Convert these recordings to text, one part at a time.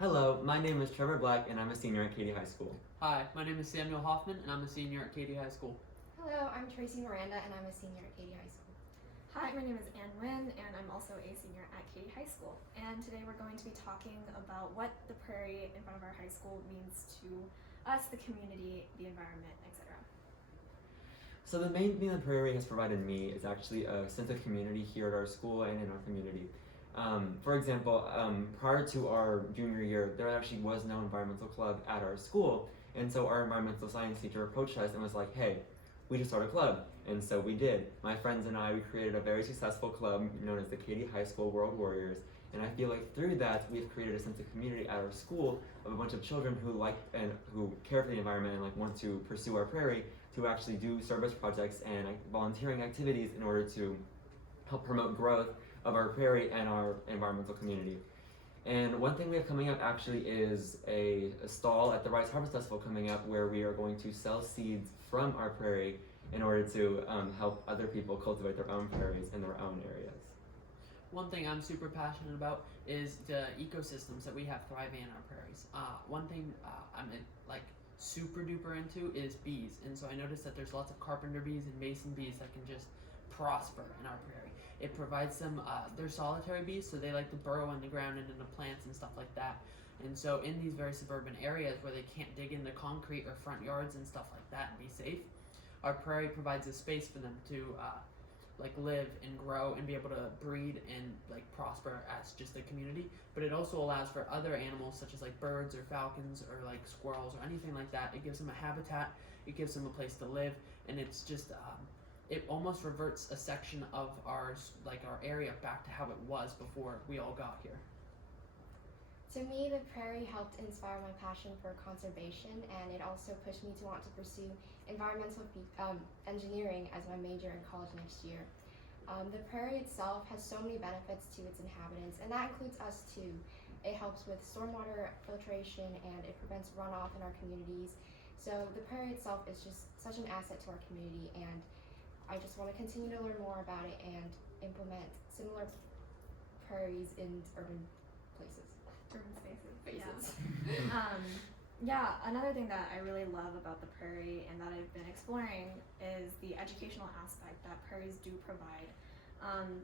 Hello, my name is Trevor Black and I'm a senior at Katy High School. Hi, my name is Samuel Hoffman and I'm a senior at Katy High School. Hello, I'm Tracy Miranda and I'm a senior at Katy High School. Hi, my name is Ann Wynn and I'm also a senior at Katy High School. And today we're going to be talking about what the prairie in front of our high school means to us, the community, the environment, etc. So the main thing the Prairie has provided me is actually a sense of community here at our school and in our community. For example, prior to our junior year, there actually was no environmental club at our school, and so our environmental science teacher approached us and was like, hey, we should start a club. And so we did. My friends and I, we created a very successful club known as the Katy High School World Warriors, and I feel like through that, we've created a sense of community at our school of a bunch of children who like and who care for the environment and like want to pursue our prairie, to actually do service projects and volunteering activities in order to help promote growth of our prairie and our environmental community. And one thing we have coming up actually is a stall at the Rice Harvest Festival coming up, where we are going to sell seeds from our prairie in order to help other people cultivate their own prairies in their own areas. One thing I'm super passionate about is the ecosystems that we have thriving in our prairies. One thing I'm like super duper into is bees, and so I noticed that there's lots of carpenter bees and mason bees that can just prosper in our prairie. It provides them, they're solitary bees, so they like to burrow in the ground and into plants and stuff like that. And so in these very suburban areas where they can't dig into concrete or front yards and stuff like that and be safe, our prairie provides a space for them to like live and grow and be able to breed and like prosper as just a community. But it also allows for other animals such as like birds or falcons or like squirrels or anything like that. It gives them a habitat, it gives them a place to live, and it's just it almost reverts a section of our area back to how it was before we all got here. To me, the prairie helped inspire my passion for conservation, and it also pushed me to want to pursue environmental engineering as my major in college next year. The prairie itself has so many benefits to its inhabitants, and that includes us too. It helps with stormwater filtration and it prevents runoff in our communities. So the prairie itself is just such an asset to our community, and I just want to continue to learn more about it and implement similar prairies in urban places. Urban spaces. Yeah. Another thing that I really love about the prairie and that I've been exploring is the educational aspect that prairies do provide.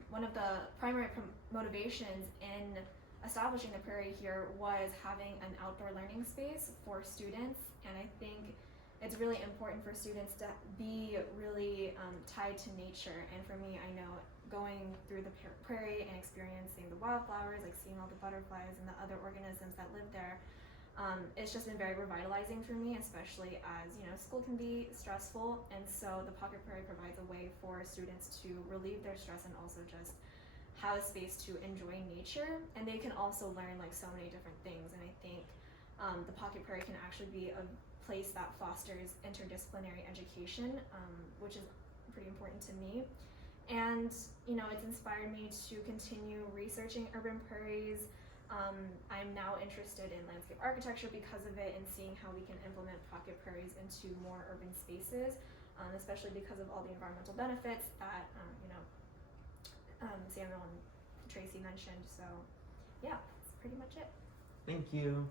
One of the primary motivations in establishing the prairie here was having an outdoor learning space for students, and I think it's really important for students to be really tied to nature. And for me, I know going through the prairie and experiencing the wildflowers, like seeing all the butterflies and the other organisms that live there, it's just been very revitalizing for me, especially as school can be stressful, and so the Pocket Prairie provides a way for students to relieve their stress and also just have a space to enjoy nature. And they can also learn like so many different things, and I think the Pocket Prairie can actually be a place that fosters interdisciplinary education, which is pretty important to me. And it's inspired me to continue researching urban prairies. I'm now interested in landscape architecture because of it, and seeing how we can implement pocket prairies into more urban spaces, especially because of all the environmental benefits that Samuel and Tracy mentioned. So yeah, that's pretty much it. Thank you.